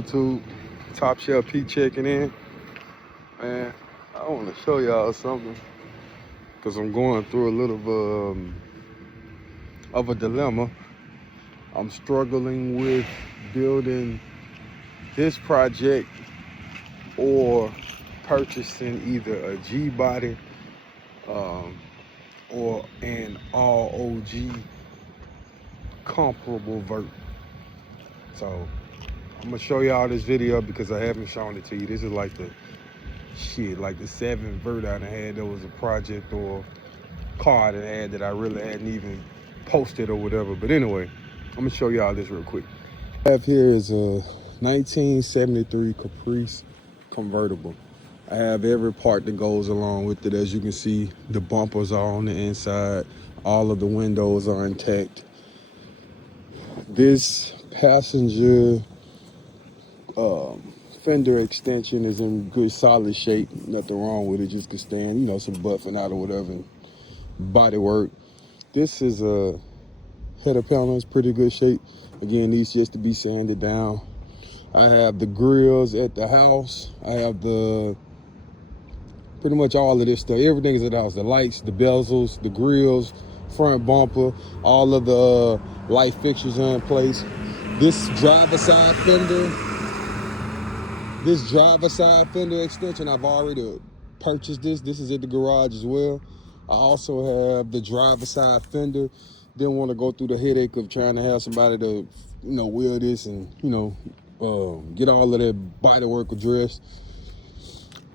YouTube? Top Shelf P checking in. Man, I want to show y'all something because I'm going through a little of a dilemma. I'm struggling with building this project or purchasing either a G body or an all OG comparable vert. So I'm gonna show y'all this video because I haven't shown it to you. This is like the seventh vert I done had that was a project or car I done had that I really hadn't even posted or whatever. But anyway, I'm gonna show y'all this real quick. What I have here is a 1973 Caprice Convertible. I have every part that goes along with it. As you can see, the bumpers are on the inside. All of the windows are intact. This passenger fender extension is in good solid shape. Nothing wrong with it. Just could stand, some buffing out or whatever. Body work. This is a header panel. It's pretty good shape. Again, needs just to be sanded down. I have the grills at the house. I have pretty much all of this stuff. Everything is at the house. The lights, the bezels, the grills, front bumper, all of the light fixtures are in place. This driver side fender extension, I've already purchased this. This is at the garage as well. I also have the driver side fender. Didn't want to go through the headache of trying to have somebody to, wheel this and, get all of that body work addressed.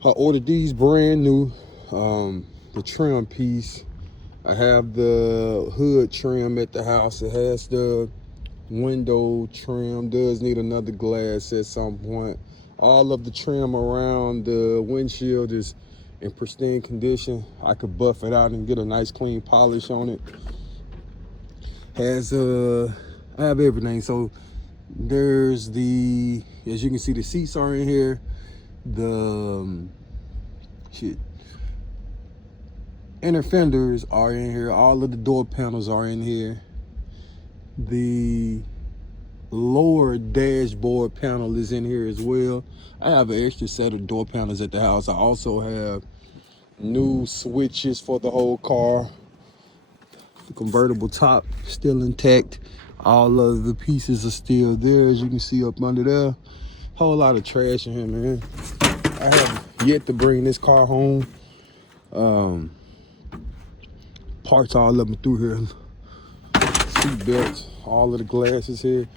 I ordered these brand new, the trim piece. I have the hood trim at the house. It has the window trim, does need another glass at some point. All of the trim around the windshield is in pristine condition. I could buff it out and get a nice clean polish on it. I have everything. So there's as you can see, the seats are in here. The inner fenders are in here. All of the door panels are in here. The lower dashboard panel is in here as well. I have an extra set of door panels at the house. I also have new switches for the whole car. The convertible top still intact. All of the pieces are still there, as you can see up under there. Whole lot of trash in here, man. I have yet to bring this car home. Parts all of them through here. Seat belts, all of the glasses here.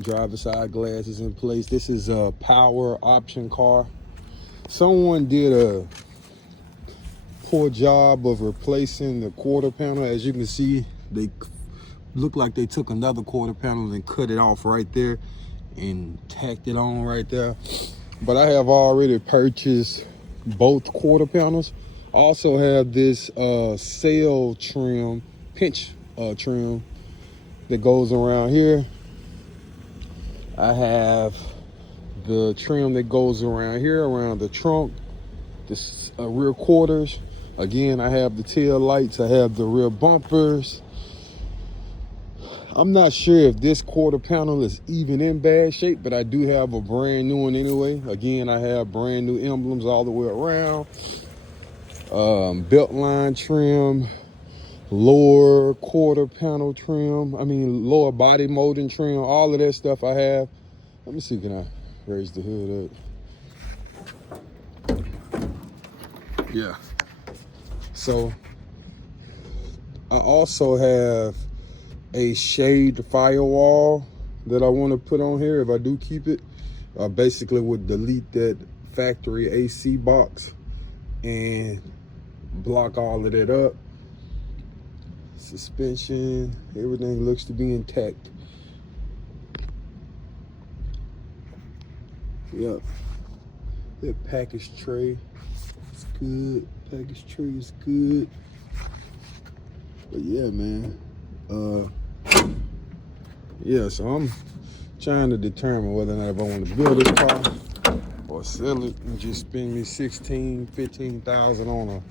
Driver side glasses in place. This is a power option car. Someone did a poor job of replacing the quarter panel. As you can see, they look like they took another quarter panel and cut it off right there and tacked it on right there. But I have already purchased both quarter panels. Also have this sail trim, pinch trim that goes around here. I have the trim that goes around here, around the trunk, this rear quarters. Again, I have the tail lights. I have the rear bumpers. I'm not sure if this quarter panel is even in bad shape, but I do have a brand new one anyway. Again, I have brand new emblems all the way around. Belt line trim, lower quarter panel trim. Lower body molding trim, all of that stuff I have. Let me see, can I raise the hood up? Yeah. So I also have a shade firewall that I want to put on here if I do keep it. I basically would delete that factory AC box and block all of that up. Suspension, everything looks to be intact. Yep. That package tray is good. Package tray is good. But yeah, man. Yeah, so I'm trying to determine whether or not if I want to build this car or sell it and just spend me $15,000 on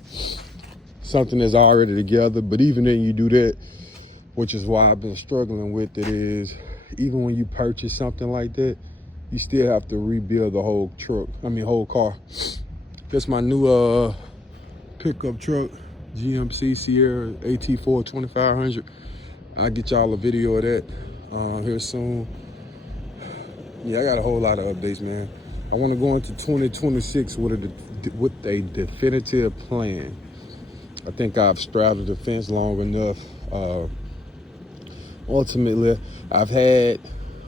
something that's already together. But even then you do that, which is why I've been struggling with it, is even when you purchase something like that, you still have to rebuild the whole whole car. That's my new pickup truck, GMC Sierra AT4 2500. I'll get y'all a video of that here soon. Yeah, I got a whole lot of updates, man. I want to go into 2026 with a definitive plan. I think I've straddled the fence long enough. Ultimately, I've had,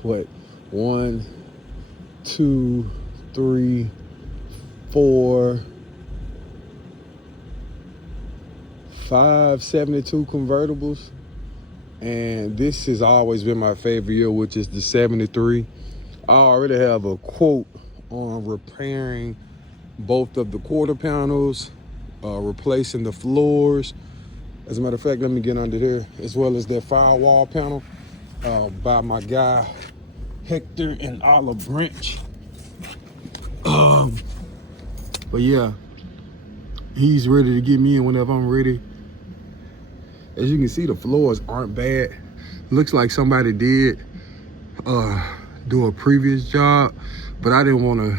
1, 2, 3, 4, 5 72 convertibles. And this has always been my favorite year, which is the 73. I already have a quote on repairing both of the quarter panels, replacing the floors. As a matter of fact, let me get under there, as well as that firewall panel by my guy, Hector and Olive Branch. But yeah, he's ready to get me in whenever I'm ready. As you can see, the floors aren't bad. Looks like somebody did do a previous job, but I didn't want to,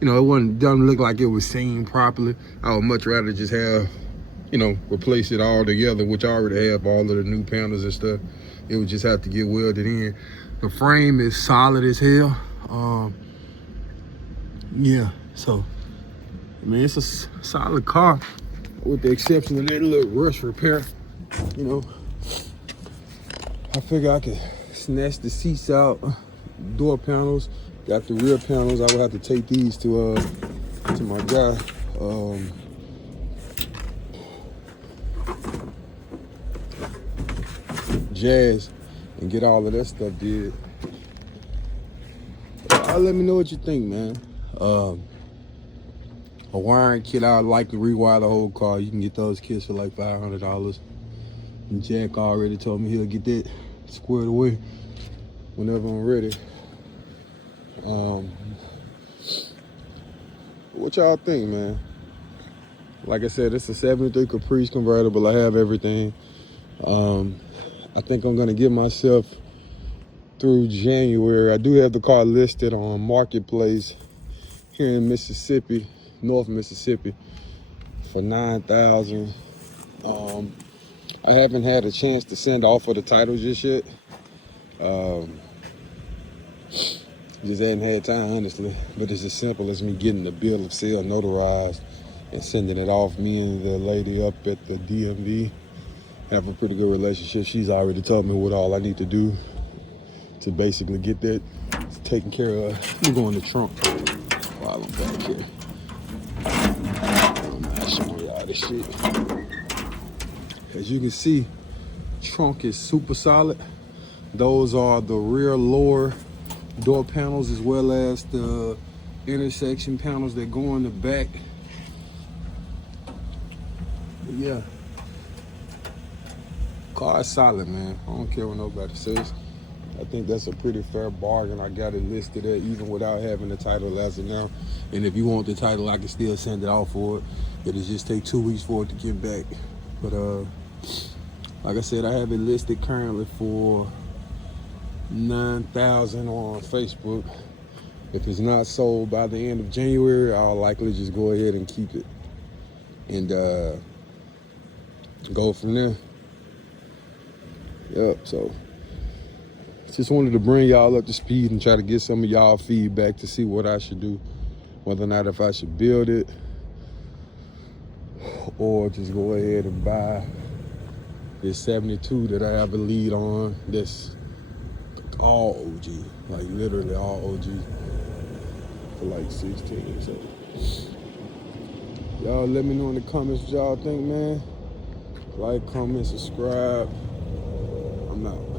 it doesn't look like it was seen properly. I would much rather just have, replace it all together, which I already have all of the new panels and stuff. It would just have to get welded in. The frame is solid as hell. Yeah, so, it's a solid car, with the exception of that little rush repair. I figure I could snatch the seats out, door panels, got the rear panels. I would have to take these to my guy, Jazz, and get all of that stuff did. Let me know what you think, man. A wiring kit, I'd like to rewire the whole car. You can get those kits for like $500. And Jack already told me he'll get that squared away whenever I'm ready. What y'all think, man? Like I said, it's a 73 Caprice Convertible. I have everything. I think I'm gonna give myself through January. I do have the car listed on Marketplace here in Mississippi, North Mississippi, for $9,000. I haven't had a chance to send off for the title just yet. Just hadn't had time, honestly. But it's as simple as me getting the bill of sale notarized and sending it off. Me and the lady up at the DMV have a pretty good relationship. She's already told me what all I need to do to basically get that taken care of. Let me go in the trunk while I'm back here. I'm not showing y'all this shit. As you can see, trunk is super solid. Those are the rear lower door panels, as well as the intersection panels that go in the back. But yeah, car is solid, man. I don't care what nobody says. I think that's a pretty fair bargain. I got it listed at, even without having the title as of now. And if you want the title, I can still send it off for it. It'll just take 2 weeks for it to get back. But like I said, I have it listed currently for $9,000 on Facebook. If it's not sold by the end of January, I'll likely just go ahead and keep it and go from there. Yep, so just wanted to bring y'all up to speed and try to get some of y'all feedback to see what I should do, whether or not if I should build it or just go ahead and buy this 72 that I have a lead on. That's all OG, like literally all OG, for like 16. So y'all let me know in the comments what y'all think, man. Like, comment, subscribe. I'm out.